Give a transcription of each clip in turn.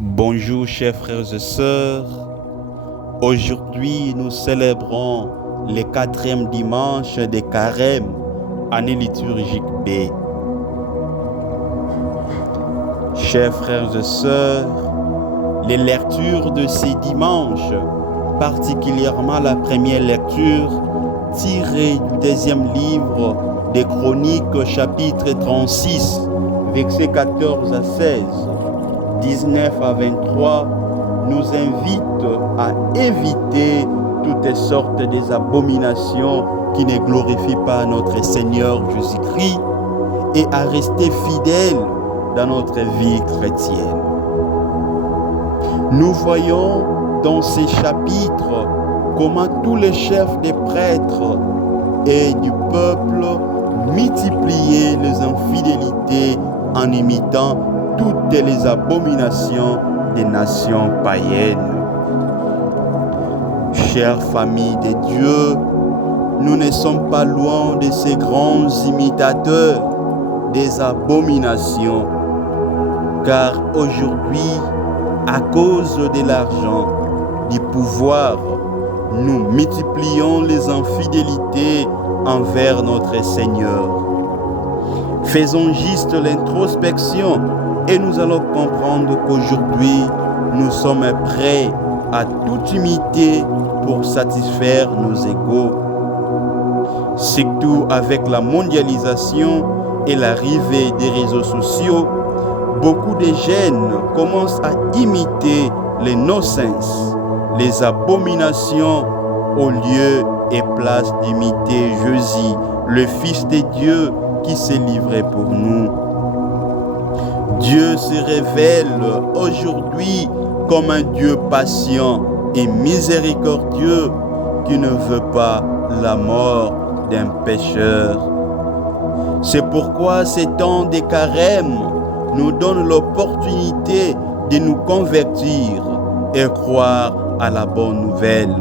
Bonjour chers frères et sœurs, aujourd'hui nous célébrons le 4e dimanche de Carême, année liturgique B. Chers frères et sœurs, les lectures de ces dimanches, particulièrement la première lecture tirée du 2e livre des Chroniques chapitre 36, versets 14 à 16, 19 à 23, nous invite à éviter toutes sortes des abominations qui ne glorifient pas notre Seigneur Jésus-Christ et à rester fidèles dans notre vie chrétienne. Nous voyons dans ces chapitres comment tous les chefs des prêtres et du peuple multipliaient les infidélités en imitant toutes les abominations des nations païennes. Chère famille de Dieu, nous ne sommes pas loin de ces grands imitateurs des abominations, car aujourd'hui, à cause de l'argent, du pouvoir, nous multiplions les infidélités envers notre Seigneur. Faisons juste l'introspection et nous allons comprendre qu'aujourd'hui, nous sommes prêts à tout imiter pour satisfaire nos égos. Surtout avec la mondialisation et l'arrivée des réseaux sociaux, beaucoup de jeunes commencent à imiter les no-sens, les abominations, au lieu et place d'imiter Jésus, le Fils de Dieu qui s'est livré pour nous. Dieu se révèle aujourd'hui comme un Dieu patient et miséricordieux qui ne veut pas la mort d'un pécheur. C'est pourquoi ces temps de carême nous donnent l'opportunité de nous convertir et croire à la bonne nouvelle.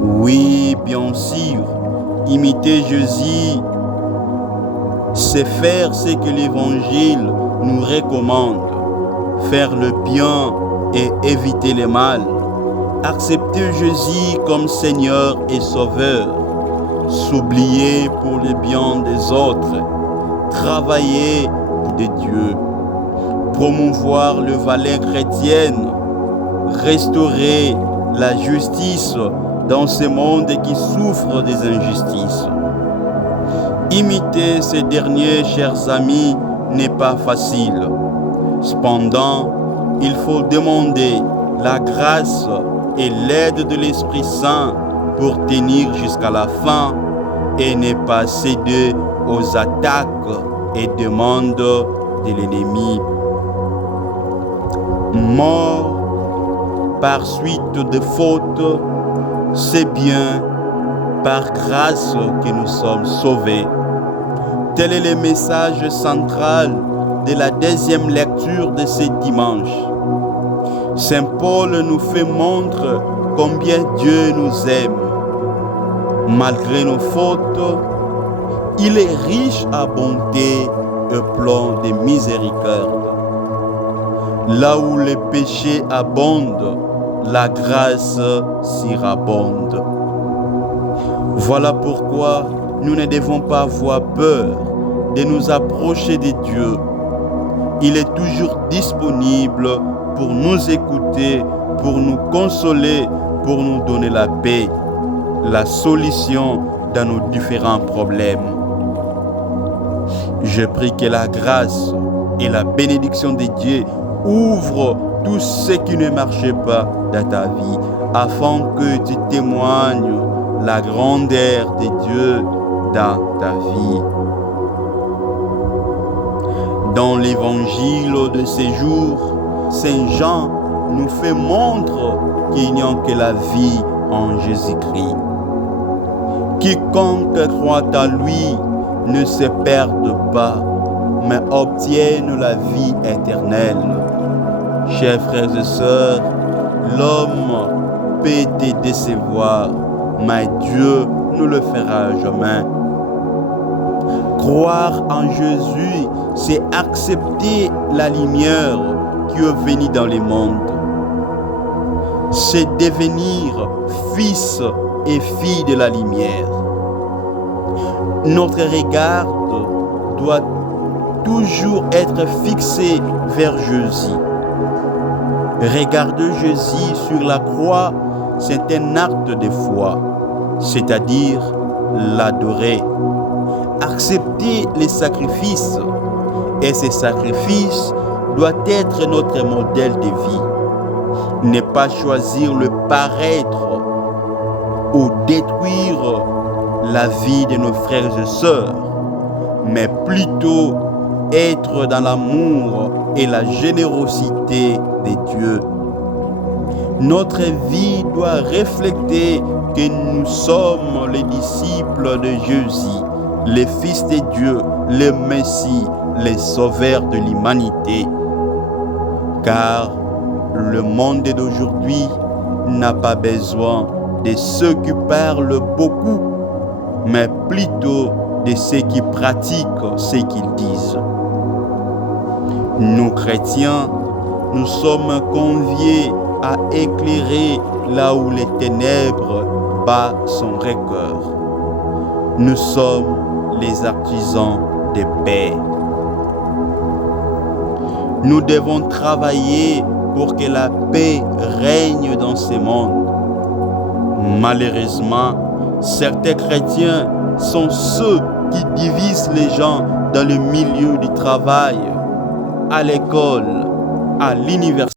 Oui, bien sûr, imiter Jésus, c'est faire ce que l'Évangile nous recommande, faire le bien et éviter le mal, accepter Jésus comme Seigneur et Sauveur, s'oublier pour le bien des autres, travailler pour Dieu, promouvoir les valeurs chrétiennes, restaurer la justice dans ce monde qui souffre des injustices. Imiter ces derniers, chers amis, n'est pas facile. Cependant, il faut demander la grâce et l'aide de l'Esprit Saint pour tenir jusqu'à la fin et ne pas céder aux attaques et demandes de l'ennemi. Mort par suite de fautes, c'est bien par grâce que nous sommes sauvés. Tel est le message central de la 2e lecture de ce dimanche. Saint Paul nous fait montre combien Dieu nous aime. Malgré nos fautes, il est riche à bonté et plein de miséricorde. Là où le péché abonde, la grâce surabonde. Voilà pourquoi nous ne devons pas avoir peur de nous approcher de Dieu. Il est toujours disponible pour nous écouter, pour nous consoler, pour nous donner la paix, la solution dans nos différents problèmes. Je prie que la grâce et la bénédiction de Dieu ouvrent tout ce qui ne marche pas dans ta vie, afin que tu témoignes la grandeur de Dieu dans ta vie. Dans l'évangile de ces jours, Saint Jean nous fait montre qu'il n'y a que la vie en Jésus-Christ. Quiconque croit à lui ne se perde pas, mais obtienne la vie éternelle. Chers frères et sœurs, l'homme peut te décevoir, mais Dieu ne le fera jamais. Croire en Jésus, c'est accepter la lumière tu es venu dans le monde. C'est devenir fils et fille de la lumière. Notre regard doit toujours être fixé vers Jésus. Regarder Jésus sur la croix, c'est un acte de foi, c'est-à-dire l'adorer. Accepter les sacrifices, et ces sacrifices doivent être notre modèle de vie. Ne pas choisir le paraître ou détruire la vie de nos frères et sœurs, mais plutôt être dans l'amour et la générosité de Dieu. Notre vie doit refléter que nous sommes les disciples de Jésus, les fils de Dieu, le Messie, les sauveurs de l'humanité. Car le monde d'aujourd'hui n'a pas besoin de ceux qui parlent beaucoup, mais plutôt de ceux qui pratiquent ce qu'ils disent. Nous, chrétiens, nous sommes conviés à éclairer là où les ténèbres battent son record. Nous sommes les artisans de paix. Nous devons travailler pour que la paix règne dans ce monde. Malheureusement, certains chrétiens sont ceux qui divisent les gens dans le milieu du travail, à l'école, à l'université.